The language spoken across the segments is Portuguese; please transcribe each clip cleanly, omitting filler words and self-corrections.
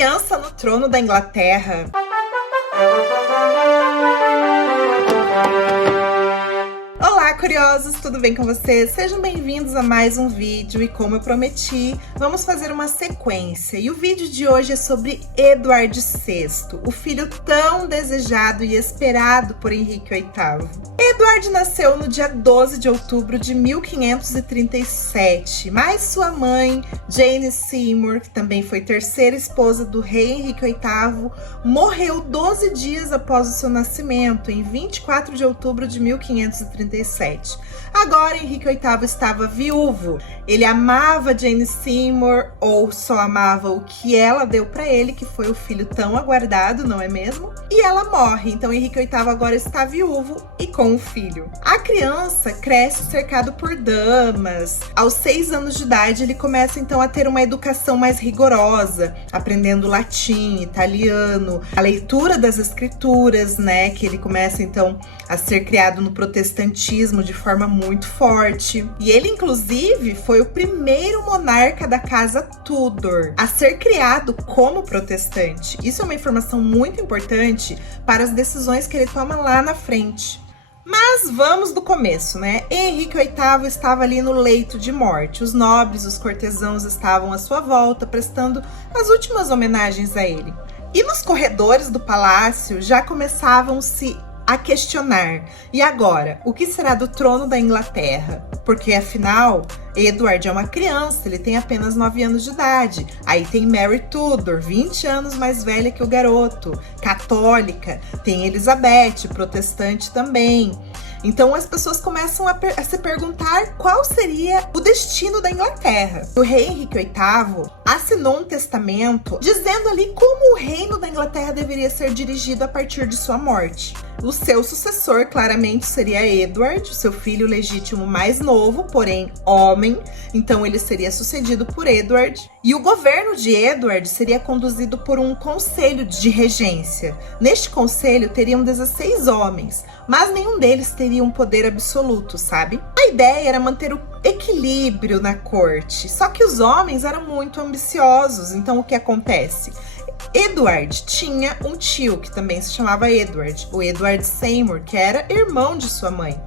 criança no trono da Inglaterra. Olá, curiosos! Tudo bem com vocês? Sejam bem-vindos a mais um vídeo e, como eu prometi, vamos fazer uma sequência. E o vídeo de hoje é sobre Edward VI, o filho tão desejado e esperado por Henrique VIII. Edward nasceu no dia 12 de outubro de 1537, mas sua mãe, Jane Seymour, que também foi terceira esposa do rei Henrique VIII, morreu 12 dias após o seu nascimento, em 24 de outubro de 1537. Agora Henrique VIII estava viúvo. Ele amava Jane Seymour, ou só amava o que ela deu para ele, que foi o filho tão aguardado, não é mesmo? E ela morre, então Henrique VIII agora está viúvo e com um filho. A criança cresce cercado por damas. Aos 6 anos de idade, ele começa então a ter uma educação mais rigorosa, aprendendo latim, italiano, a leitura das escrituras, né? Que ele começa então a ser criado no protestantismo de forma muito forte. E ele, inclusive, foi o primeiro monarca da casa Tudor a ser criado como protestante. Isso é uma informação muito importante para as decisões que ele toma lá na frente. Mas vamos do começo, né? Henrique VIII estava ali no leito de morte. Os nobres, os cortesãos estavam à sua volta, prestando as últimas homenagens a ele. E nos corredores do palácio já começavam-se a questionar. E agora, o que será do trono da Inglaterra? Porque afinal, Edward é uma criança, ele tem apenas 9 anos de idade. Aí tem Mary Tudor, 20 anos mais velha que o garoto, católica. Tem Elizabeth, protestante também. Então as pessoas começam a se perguntar qual seria o destino da Inglaterra. O rei Henrique VIII assinou um testamento dizendo ali como o reino da Inglaterra deveria ser dirigido a partir de sua morte. O seu sucessor claramente seria Edward, seu filho legítimo mais novo, porém homem. Então ele seria sucedido por Edward. E o governo de Edward seria conduzido por um conselho de regência. Neste conselho teriam 16 homens, mas nenhum deles teria um poder absoluto, sabe? A ideia era manter o equilíbrio na corte, só que os homens eram muito ambiciosos. Então o que acontece? Edward tinha um tio que também se chamava Edward, o Edward Seymour, que era irmão de sua mãe.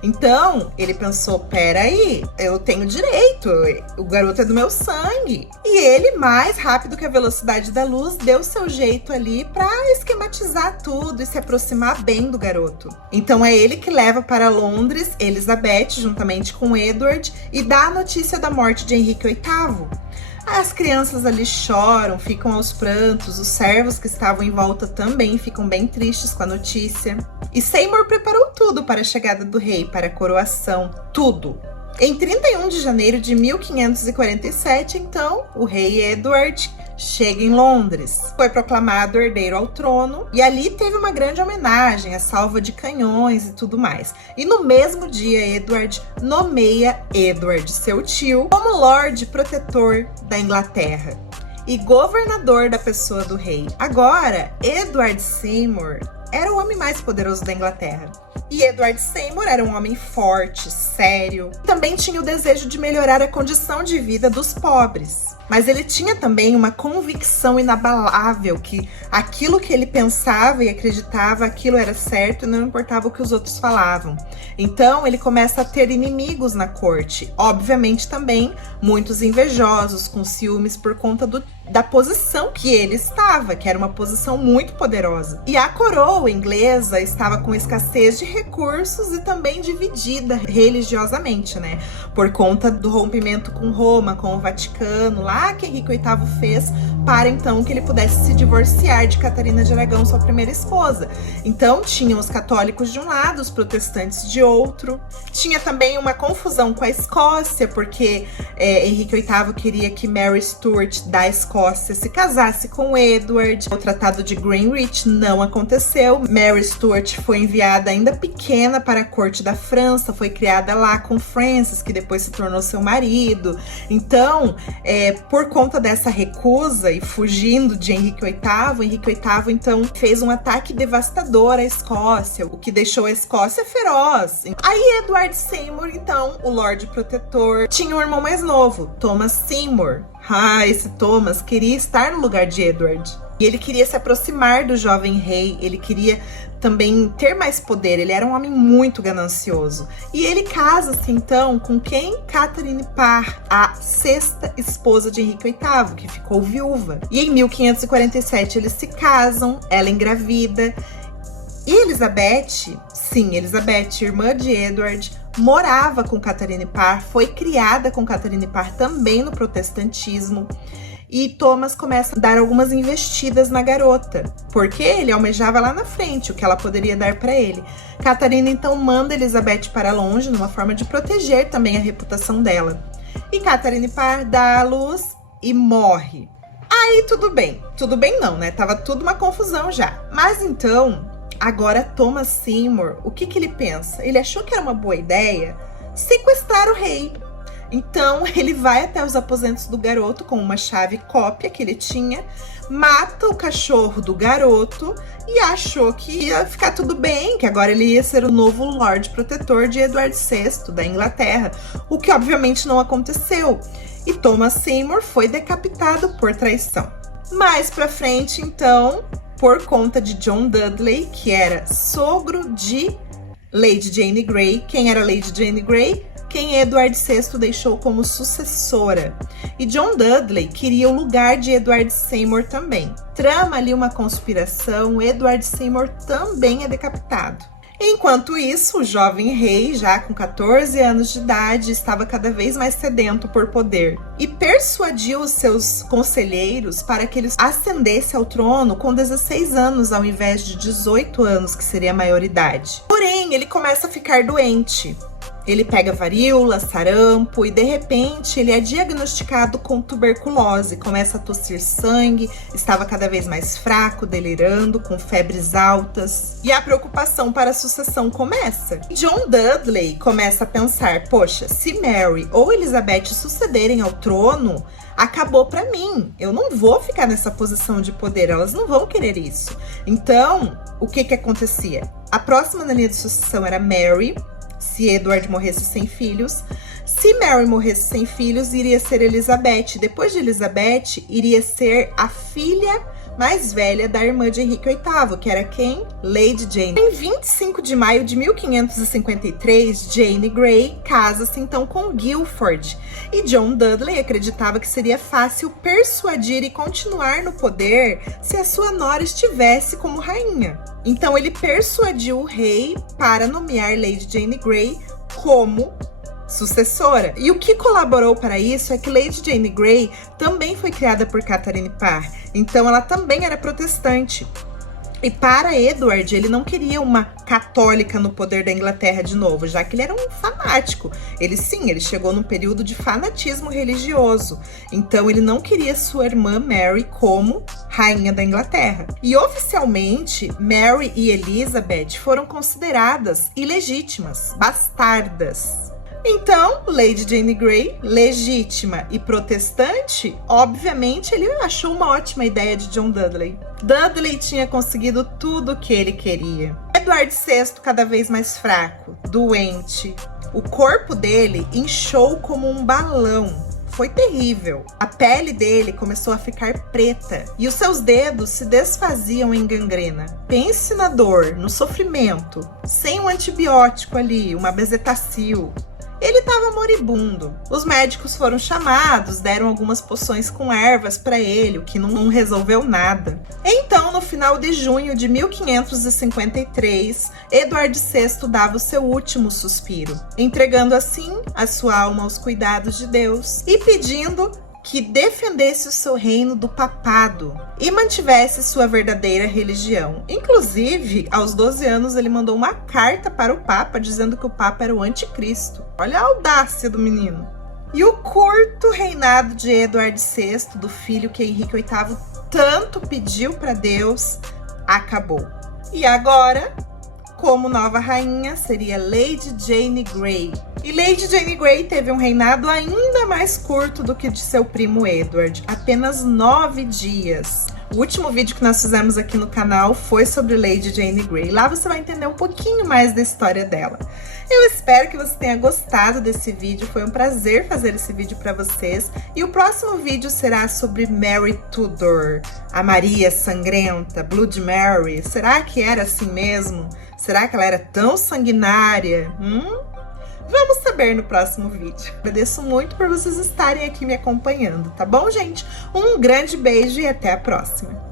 Então, ele pensou, peraí, eu tenho direito, o garoto é do meu sangue. E ele, mais rápido que a velocidade da luz, deu seu jeito ali pra esquematizar tudo e se aproximar bem do garoto. Então é ele que leva para Londres Elizabeth, juntamente com Edward, e dá a notícia da morte de Henrique VIII. As crianças ali choram, ficam aos prantos, os servos que estavam em volta também ficam bem tristes com a notícia. E Seymour preparou tudo para a chegada do rei, para a coroação, tudo. Em 31 de janeiro de 1547, então, o rei Edward chega em Londres. Foi proclamado herdeiro ao trono e ali teve uma grande homenagem, a salva de canhões e tudo mais. E no mesmo dia, Edward nomeia Edward, seu tio, como Lorde Protetor da Inglaterra e governador da pessoa do rei. Agora, Edward Seymour era o homem mais poderoso da Inglaterra. E Edward Seymour era um homem forte, sério. Também tinha o desejo de melhorar a condição de vida dos pobres. Mas ele tinha também uma convicção inabalável que aquilo que ele pensava e acreditava, aquilo era certo e não importava o que os outros falavam. Então ele começa a ter inimigos na corte. Obviamente também muitos invejosos, com ciúmes por conta da posição que ele estava, que era uma posição muito poderosa. E a coroa inglesa estava com escassez de recursos e também dividida religiosamente, né? Por conta do rompimento com Roma, com o Vaticano, lá que Henrique VIII fez para então que ele pudesse se divorciar de Catarina de Aragão, sua primeira esposa. Então tinham os católicos de um lado, os protestantes de outro. Tinha também uma confusão com a Escócia, porque Henrique VIII queria que Mary Stuart da Escócia se casasse com Edward. O Tratado de Greenwich não aconteceu. Mary Stuart foi enviada ainda pequena para a corte da França, foi criada lá com Francis, que depois se tornou seu marido. Então, por conta dessa recusa e fugindo de Henrique VIII então fez um ataque devastador à Escócia, o que deixou a Escócia feroz. Aí Edward Seymour, então, o Lorde Protetor, tinha um irmão mais novo, Thomas Seymour. esse Thomas queria estar no lugar de Edward. E ele queria se aproximar do jovem rei, ele queria também ter mais poder, ele era um homem muito ganancioso. E ele casa-se então com quem? Catherine Parr, a sexta esposa de Henrique VIII, que ficou viúva. E em 1547 eles se casam, ela engravida. E Elizabeth, irmã de Edward, morava com Catherine Parr, foi criada com Catherine Parr também no protestantismo. E Thomas começa a dar algumas investidas na garota, porque ele almejava lá na frente o que ela poderia dar para ele. Catarina então manda Elizabeth para longe, numa forma de proteger também a reputação dela. E Catherine Parr dá à luz e morre. Aí tudo bem não, né? Tava tudo uma confusão já. Mas então, agora Thomas Seymour, o que ele pensa? Ele achou que era uma boa ideia sequestrar o rei. Então, ele vai até os aposentos do garoto com uma chave cópia que ele tinha, mata o cachorro do garoto e achou que ia ficar tudo bem, que agora ele ia ser o novo Lorde Protetor de Eduardo VI da Inglaterra, o que obviamente não aconteceu. E Thomas Seymour foi decapitado por traição. Mais pra frente, então, por conta de John Dudley, que era sogro de Lady Jane Grey. Quem era Lady Jane Grey? Quem Edward VI deixou como sucessora. E John Dudley queria o lugar de Edward Seymour também. Trama ali uma conspiração, Edward Seymour também é decapitado. Enquanto isso, o jovem rei, já com 14 anos de idade, estava cada vez mais sedento por poder e persuadiu os seus conselheiros para que ele ascendesse ao trono com 16 anos ao invés de 18 anos, que seria a maioridade. Porém, ele começa a ficar doente. Ele pega varíola, sarampo e de repente ele é diagnosticado com tuberculose, começa a tossir sangue, estava cada vez mais fraco, delirando, com febres altas. E a preocupação para a sucessão começa. John Dudley começa a pensar, poxa, se Mary ou Elizabeth sucederem ao trono, acabou para mim. Eu não vou ficar nessa posição de poder, elas não vão querer isso. Então, o que acontecia? A próxima na linha de sucessão era Mary, se Edward morresse sem filhos. Se Mary morresse sem filhos, iria ser Elizabeth. Depois de Elizabeth, iria ser a filha mais velha da irmã de Henrique VIII, que era quem? Lady Jane. Em 25 de maio de 1553, Jane Grey casa-se então com Guilford. E John Dudley acreditava que seria fácil persuadir e continuar no poder se a sua nora estivesse como rainha. Então ele persuadiu o rei para nomear Lady Jane Grey como sucessora. E o que colaborou para isso é que Lady Jane Grey também foi criada por Catherine Parr, então ela também era protestante. E para Edward, ele não queria uma católica no poder da Inglaterra de novo, já que ele era um fanático. Ele chegou num período de fanatismo religioso. Então ele não queria sua irmã Mary como rainha da Inglaterra. E oficialmente, Mary e Elizabeth foram consideradas ilegítimas, bastardas. Então, Lady Jane Grey, legítima e protestante, obviamente ele achou uma ótima ideia de John Dudley. Dudley tinha conseguido tudo o que ele queria. Edward VI cada vez mais fraco, doente. O corpo dele inchou como um balão. Foi terrível. A pele dele começou a ficar preta e os seus dedos se desfaziam em gangrena. Pense na dor, no sofrimento, sem um antibiótico ali, uma bezetacil. Ele estava moribundo. Os médicos foram chamados, deram algumas poções com ervas para ele, o que não resolveu nada. Então, no final de junho de 1553, Eduardo VI dava o seu último suspiro, entregando assim a sua alma aos cuidados de Deus e pedindo que defendesse o seu reino do papado e mantivesse sua verdadeira religião. Inclusive, aos 12 anos, ele mandou uma carta para o Papa dizendo que o Papa era o anticristo. Olha a audácia do menino. E o curto reinado de Eduardo VI, do filho que Henrique VIII tanto pediu para Deus, acabou. E agora, como nova rainha, seria Lady Jane Grey. E Lady Jane Grey teve um reinado ainda mais curto do que de seu primo Edward, apenas 9 dias. O último vídeo que nós fizemos aqui no canal foi sobre Lady Jane Grey. Lá você vai entender um pouquinho mais da história dela. Eu espero que você tenha gostado desse vídeo, foi um prazer fazer esse vídeo para vocês. E o próximo vídeo será sobre Mary Tudor, a Maria sangrenta, Blood Mary. Será que era assim mesmo? Será que ela era tão sanguinária? Vamos saber no próximo vídeo. Agradeço muito por vocês estarem aqui me acompanhando, tá bom, gente? Um grande beijo e até a próxima.